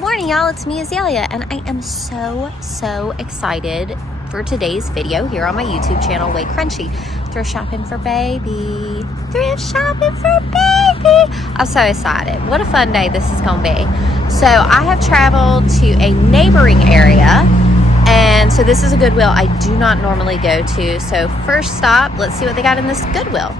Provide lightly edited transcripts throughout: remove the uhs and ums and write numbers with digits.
morning, y'all. It's me, Azalea, and I am so excited for today's video here on my YouTube channel, WayCrunchy. Thrift shopping for baby. Thrift shopping for baby. I'm so excited. What a fun day this is going to be. So I have traveled to a neighboring area, and so this is a Goodwill I do not normally go to. So first stop, let's see what they got in this Goodwill.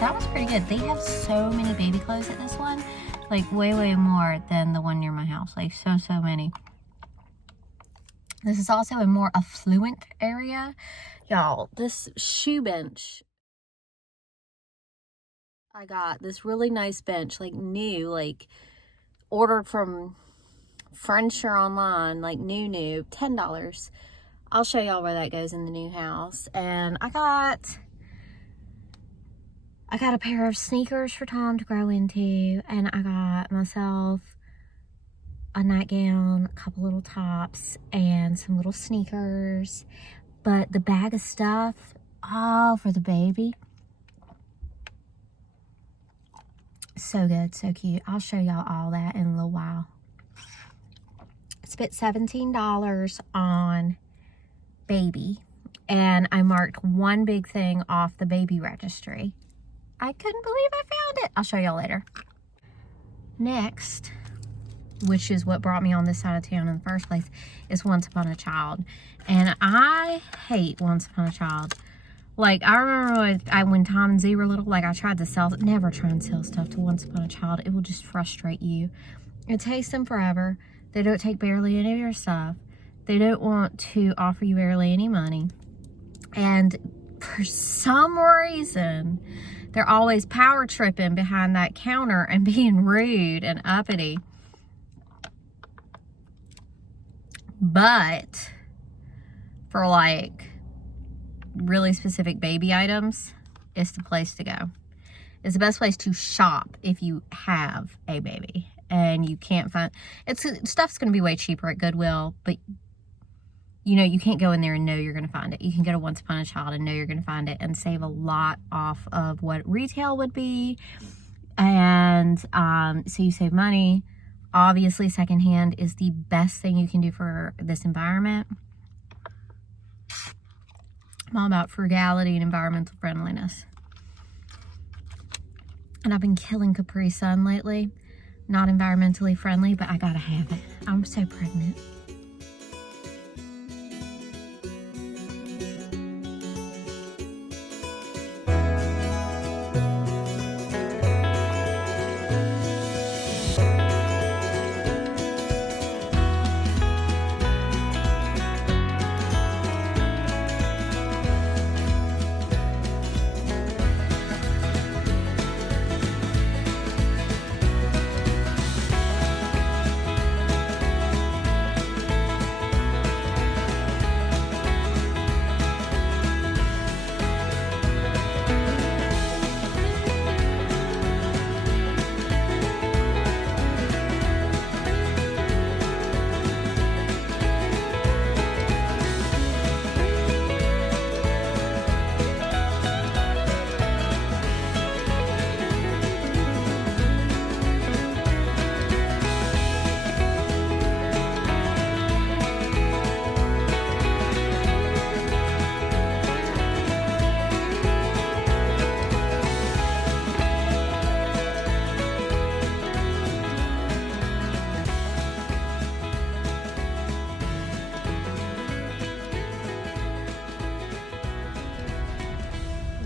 That was pretty good. They have so many baby clothes at this one. Like way more than the one near my house. Like so many. This is also a more affluent area. Y'all, this shoe bench. I got this really nice bench, like new, like ordered from Furniture Online, like new, $10. I'll show y'all where that goes in the new house. And I got a pair of sneakers for Tom to grow into, and I got myself a nightgown, a couple little tops, and some little sneakers. But the bag of stuff, all for the baby. So good, so cute. I'll show y'all all that in a little while. Spent $17 on baby, and I marked one big thing off the baby registry. I couldn't believe I found it. I'll show y'all later. Next, which is what brought me on this side of town in the first place, is Once Upon a Child. And I hate Once Upon a Child. Like, I remember when Tom and Z were little, like, I tried to sell, never try and sell stuff to Once Upon a Child. It will just frustrate you. It takes them forever. They don't take barely any of your stuff. They don't want to offer you barely any money. And for some reason, they're always power tripping behind that counter and being rude and uppity. But for like really specific baby items, it's the place to go. It's the best place to shop if you have a baby and you can't find, stuff's going to be way cheaper at Goodwill, but you know, you can't go in there and know you're going to find it. You can go to Once Upon a Child and know you're going to find it and save a lot off of what retail would be. And so you save money. Obviously, secondhand is the best thing you can do for this environment. I'm all about frugality and environmental friendliness. And I've been killing Capri Sun lately. Not environmentally friendly, but I gotta have it. I'm so pregnant.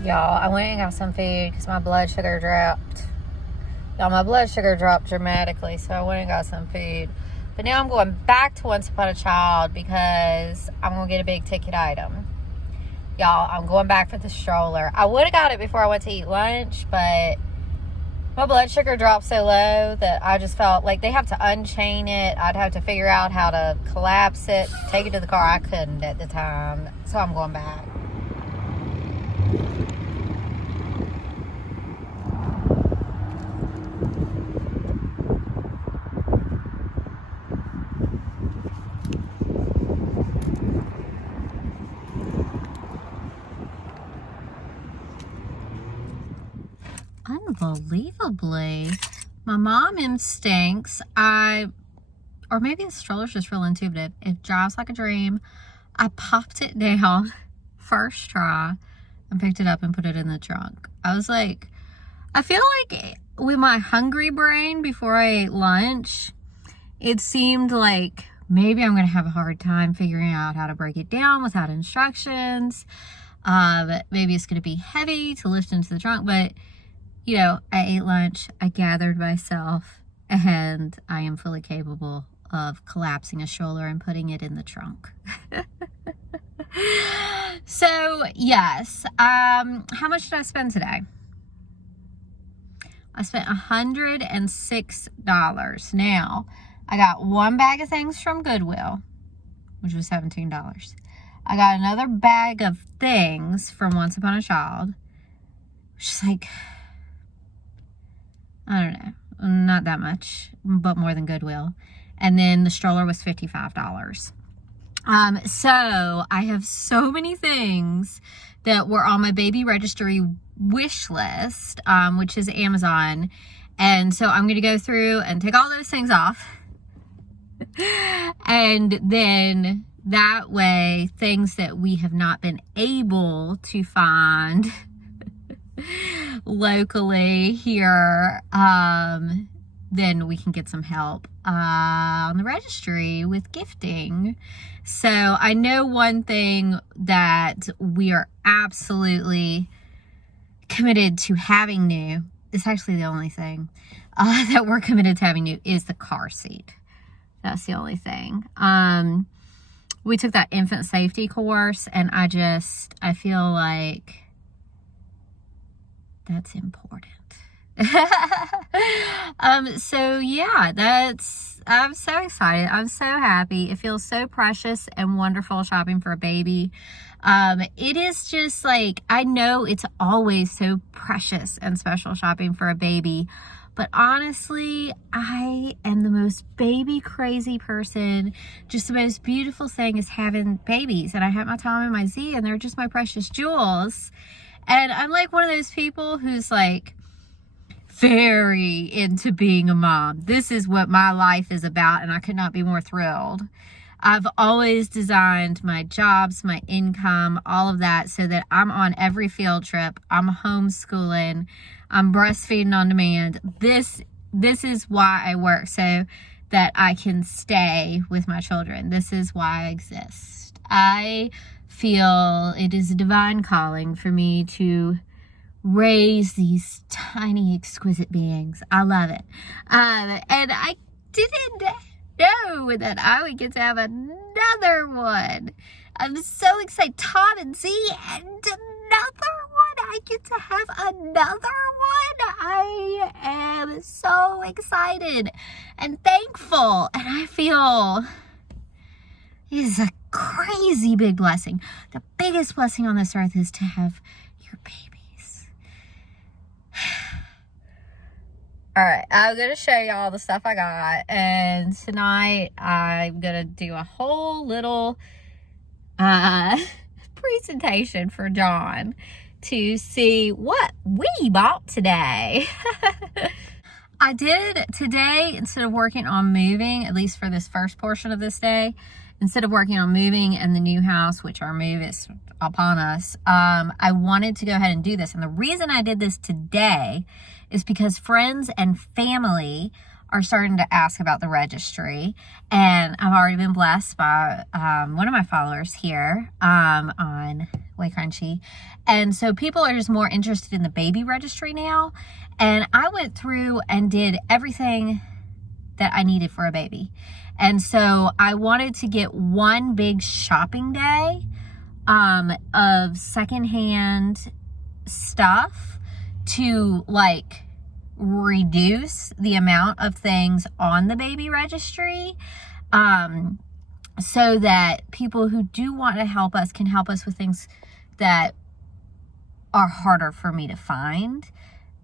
Y'all, I went and got some food because my blood sugar dropped. Y'all, my blood sugar dropped dramatically, so I went and got some food. But now I'm going back to Once Upon a Child because I'm going to get a big ticket item. Y'all, I'm going back for the stroller. I would have got it before I went to eat lunch, but my blood sugar dropped so low that I just felt like they have to unchain it. I'd have to figure out how to collapse it, take it to the car. I couldn't at the time, so I'm going back. Unbelievably, my mom instincts, or maybe the stroller's just real intuitive. It drives like a dream. I popped it down first try and picked it up and put it in the trunk. I was like, I feel like with my hungry brain before I ate lunch, it seemed like maybe I'm going to have a hard time figuring out how to break it down without instructions. Maybe it's going to be heavy to lift into the trunk, but you know, I ate lunch, I gathered myself, and I am fully capable of collapsing a stroller and putting it in the trunk. So, yes. How much did I spend today? I spent $106. Now, I got one bag of things from Goodwill, which was $17. I got another bag of things from Once Upon a Child, which is like, I don't know, not that much, but more than Goodwill. And then the stroller was $55. So I have so many things that were on my baby registry wish list, which is Amazon. And so I'm going to go through and take all those things off. And then that way, things that we have not been able to find locally here, then we can get some help on the registry with gifting. So I know one thing that we are absolutely committed to having new, it's actually the only thing that we're committed to having new, is the car seat. That's the only thing. We took that infant safety course, and I feel like that's important. So yeah, I'm so excited. I'm so happy. It feels so precious and wonderful shopping for a baby. It is just like, I know it's always so precious and special shopping for a baby, But honestly, I am the most baby crazy person. Just the most beautiful thing is having babies. And I have my Tom and my Z, and they're just my precious jewels. And I'm like one of those people who's like very into being a mom. This is what my life is about, and I could not be more thrilled. I've always designed my jobs, my income, all of that so that I'm on every field trip. I'm homeschooling. I'm breastfeeding on demand. This is why I work, so that I can stay with my children. This is why I exist. I feel it is a divine calling for me to raise these tiny, exquisite beings. I love it. And I didn't know that I would get to have another one. I'm so excited. Tom and Z and another one. I get to have another one. I am so excited and thankful. And I feel it is a crazy big blessing. The biggest blessing on this earth is to have your babies. All right, I'm going to show you all the stuff I got. And tonight I'm going to do a whole little presentation for John to see what we bought today. I did today, instead of working on moving, at least for this first portion of this day, instead of working on moving and the new house, which our move is upon us, I wanted to go ahead and do this. And the reason I did this today is because friends and family are starting to ask about the registry. And I've already been blessed by one of my followers here on WayCrunchy. And so people are just more interested in the baby registry now. And I went through and did everything that I needed for a baby. And so I wanted to get one big shopping day of secondhand stuff to like reduce the amount of things on the baby registry, so that people who do want to help us can help us with things that are harder for me to find.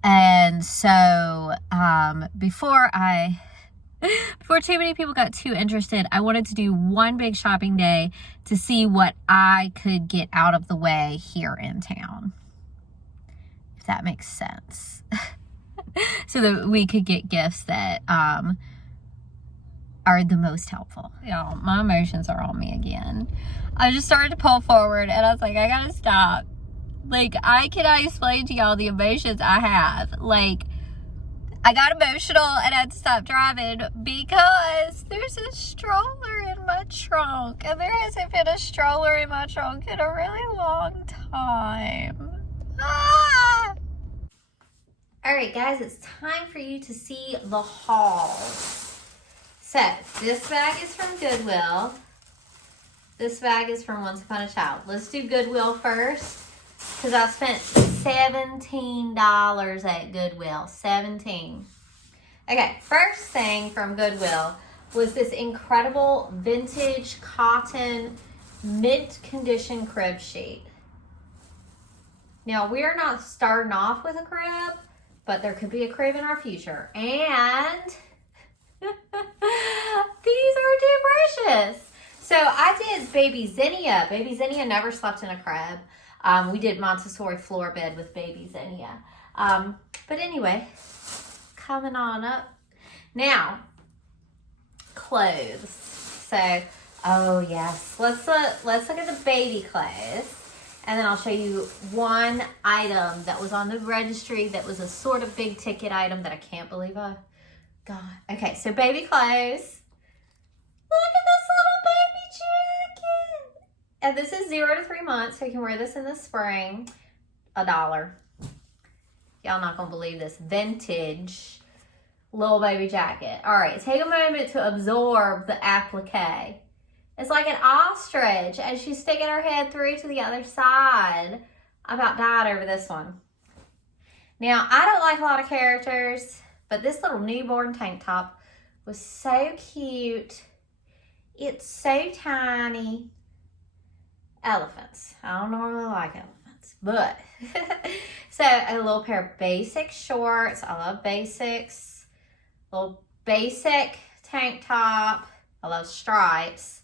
And so before too many people got too interested, I wanted to do one big shopping day to see what I could get out of the way here in town, if that makes sense. So that we could get gifts that are the most helpful. Y'all, my emotions are on me again. I just started to pull forward and I was like, I gotta stop. Like, I cannot explain to y'all the emotions I have. Like, I got emotional and I had to stop driving because there's a stroller in my trunk. And there hasn't been a stroller in my trunk in a really long time. Ah! Alright guys, it's time for you to see the hauls. So, this bag is from Goodwill. This bag is from Once Upon a Child. Let's do Goodwill first, because I spent $17 at Goodwill. $17. Okay, first thing from Goodwill was this incredible vintage cotton mint condition crib sheet. Now, we're not starting off with a crib, but there could be a crib in our future. And these are too precious. So I did Baby Zinnia. Baby Zinnia never slept in a crib. We did Montessori floor bed with Baby Zinnia. But anyway, coming on up. Now, clothes. So, oh yes, let's look at the baby clothes. And then I'll show you one item that was on the registry that was a sort of big ticket item that I can't believe I got. Okay, so baby clothes. Look at this little baby jacket. And this is 0 to 3 months, so you can wear this in the spring. $1. Y'all not gonna believe this. Vintage little baby jacket. All right, take a moment to absorb the applique. It's like an ostrich, and she's sticking her head through to the other side. I about died over this one. Now, I don't like a lot of characters, but this little newborn tank top was so cute. It's so tiny. Elephants. I don't normally like elephants, but So a little pair of basic shorts. I love basics. Little basic tank top. I love stripes.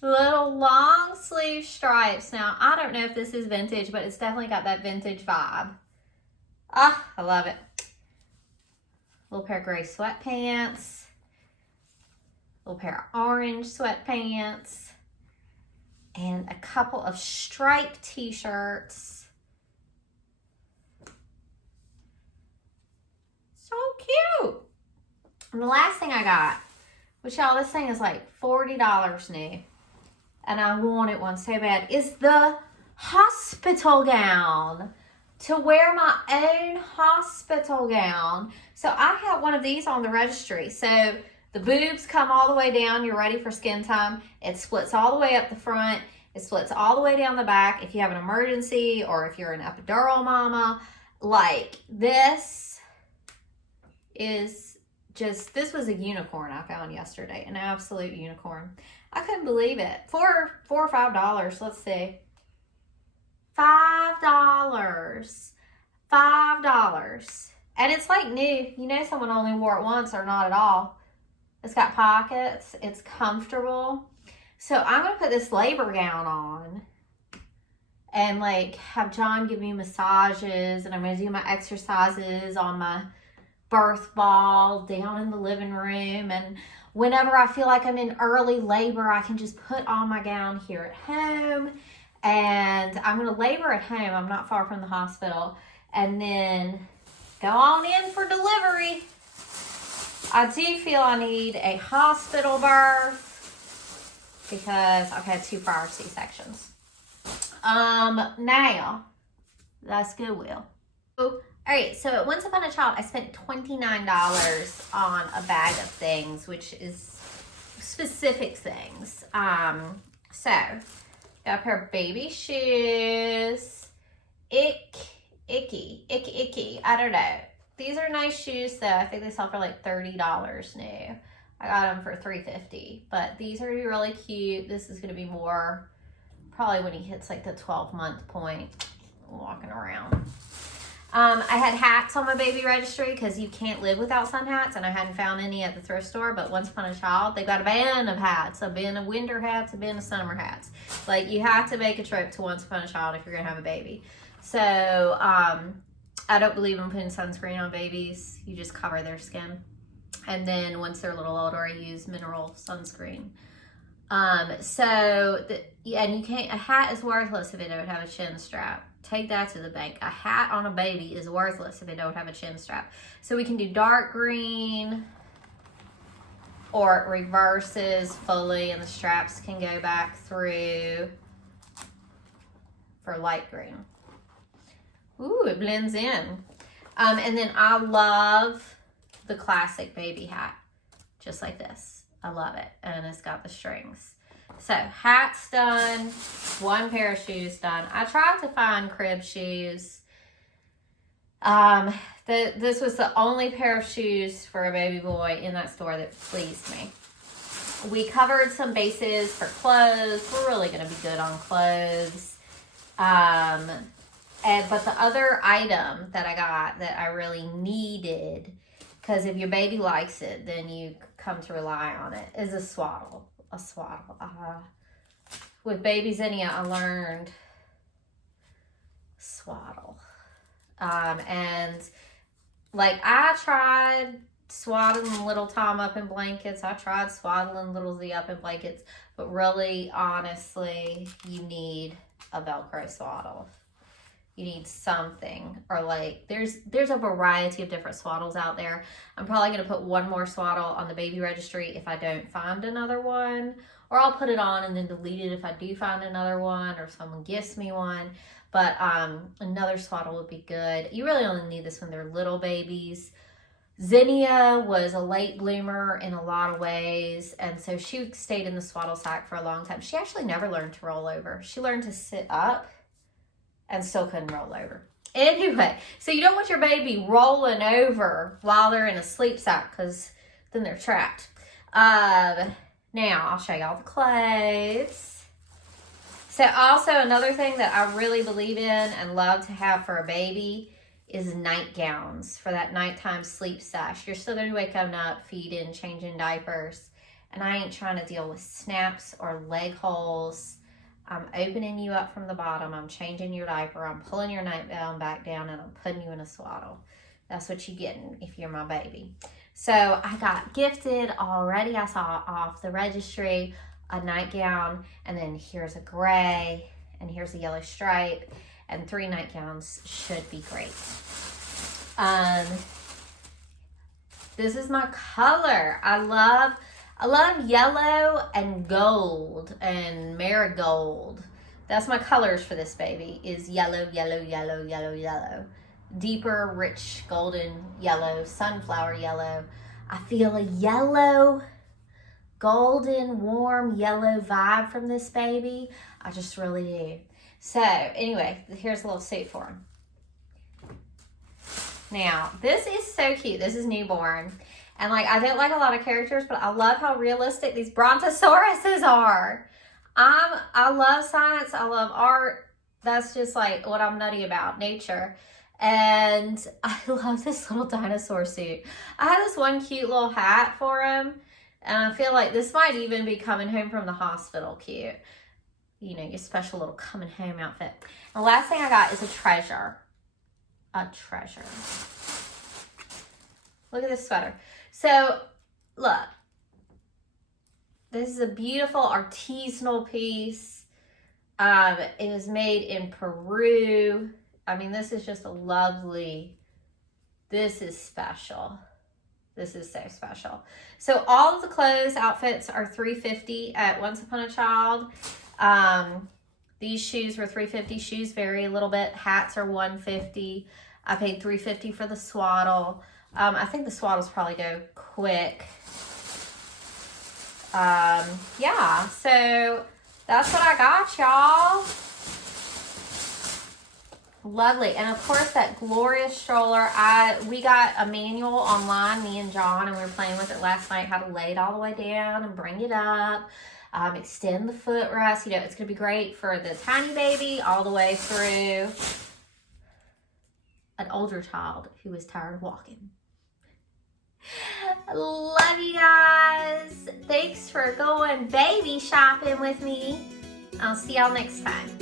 Little long sleeve stripes. Now, I don't know if this is vintage, but it's definitely got that vintage vibe. Ah, I love it. Little pair of gray sweatpants. Little pair of orange sweatpants. And a couple of striped t-shirts. So cute. And the last thing I got, which y'all, this thing is like $40 new, and I wanted one so bad, is the hospital gown. To wear my own hospital gown. So I have one of these on the registry. So the boobs come all the way down. You're ready for skin time. It splits all the way up the front. It splits all the way down the back. If you have an emergency or if you're an epidural mama, like this is just, this was a unicorn I found yesterday. An absolute unicorn. I couldn't believe it. $4 or $5. Let's see. $5. And it's like new. You know someone only wore it once or not at all. It's got pockets. It's comfortable. So I'm going to put this labor gown on and like have John give me massages, and I'm going to do my exercises on my birth ball down in the living room. And whenever I feel like I'm in early labor, I can just put on my gown here at home. And I'm going to labor at home. I'm not far from the hospital. And then go on in for delivery. I do feel I need a hospital birth because I've had 2 prior C-sections. Now, that's Goodwill. All right, so at Once Upon a Child, I spent $29 on a bag of things, which is specific things. So, got a pair of baby shoes. Icky. I don't know. These are nice shoes though. I think they sell for like $30 new. I got them for $3.50. But these are really cute. This is gonna be more probably when he hits like the 12-month point walking around. I had hats on my baby registry because you can't live without sun hats, and I hadn't found any at the thrift store. But Once Upon a Child, they got a band of hats, a band of winter hats, a band of summer hats. Like, you have to make a trip to Once Upon a Child if you're gonna have a baby. So I don't believe in putting sunscreen on babies. You just cover their skin, and then once they're a little older, I use mineral sunscreen. And you can't. A hat is worthless if it don't have a chin strap. Take that to the bank. A hat on a baby is worthless if it don't have a chin strap. So we can do dark green, or it reverses fully and the straps can go back through for light green. Ooh, it blends in. And then I love the classic baby hat, just like this. I love it. And it's got the strings. So hat's done, 1 pair of shoes done. I tried to find crib shoes. This was the only pair of shoes for a baby boy in that store that pleased me. We covered some bases for clothes. We're really going to be good on clothes. But the other item that I got that I really needed, because if your baby likes it, then you come to rely on it, is a swaddle. With baby Zinnia, I learned swaddle. And like, I tried swaddling little Tom up in blankets. I tried swaddling little Z up in blankets. But really, honestly, you need a Velcro swaddle. You need something, or like there's a variety of different swaddles out there. I'm probably going to put 1 more swaddle on the baby registry if I don't find another one, or I'll put it on and then delete it if I do find another one, or if someone gifts me one. But another swaddle would be good. You really only need this when they're little babies. Zinnia was a late bloomer in a lot of ways, and so she stayed in the swaddle sack for a long time. She actually never learned to roll over. She learned to sit up and still couldn't roll over. Anyway, so you don't want your baby rolling over while they're in a sleep sack, because then they're trapped. Now, I'll show y'all the clothes. So also another thing that I really believe in and love to have for a baby is nightgowns for that nighttime sleep stash. You're still going to be waking up, feeding, changing diapers, and I ain't trying to deal with snaps or leg holes. I'm opening you up from the bottom. I'm changing your diaper. I'm pulling your nightgown back down, and I'm putting you in a swaddle. That's what you're getting if you're my baby. So I got gifted already. I saw off the registry a nightgown, and then here's a gray, and here's a yellow stripe, and 3 nightgowns should be great. This is my color. I love yellow and gold and marigold. That's my colors for this baby, is yellow, yellow, yellow, yellow, yellow. Deeper, rich, golden yellow, sunflower yellow. I feel a yellow, golden, warm yellow vibe from this baby. I just really do. So anyway, here's a little suit for him. Now, this is so cute. This is newborn. And like, I don't like a lot of characters, but I love how realistic these brontosauruses are. I love science. I love art. That's just like what I'm nutty about, nature. And I love this little dinosaur suit. I have this one cute little hat for him. And I feel like this might even be coming home from the hospital cute. You know, your special little coming home outfit. And the last thing I got is a treasure. A treasure. Look at this sweater. So, look. This is a beautiful artisanal piece. It was made in Peru. I mean, this is just a lovely, this is special. This is so special. So all of the clothes, outfits are $3.50 at Once Upon a Child. These shoes were $3.50. Shoes vary a little bit. Hats are $1.50. I paid $3.50 for the swaddle. I think the swaddles probably go quick. Yeah, so that's what I got, y'all. Lovely. And of course that glorious stroller, we got a manual online, me and John, and we were playing with it last night, how to lay it all the way down and bring it up, extend the footrest. You know, it's going to be great for the tiny baby all the way through an older child who is tired of walking. Love you guys. Thanks for going baby shopping with me. I'll see y'all next time.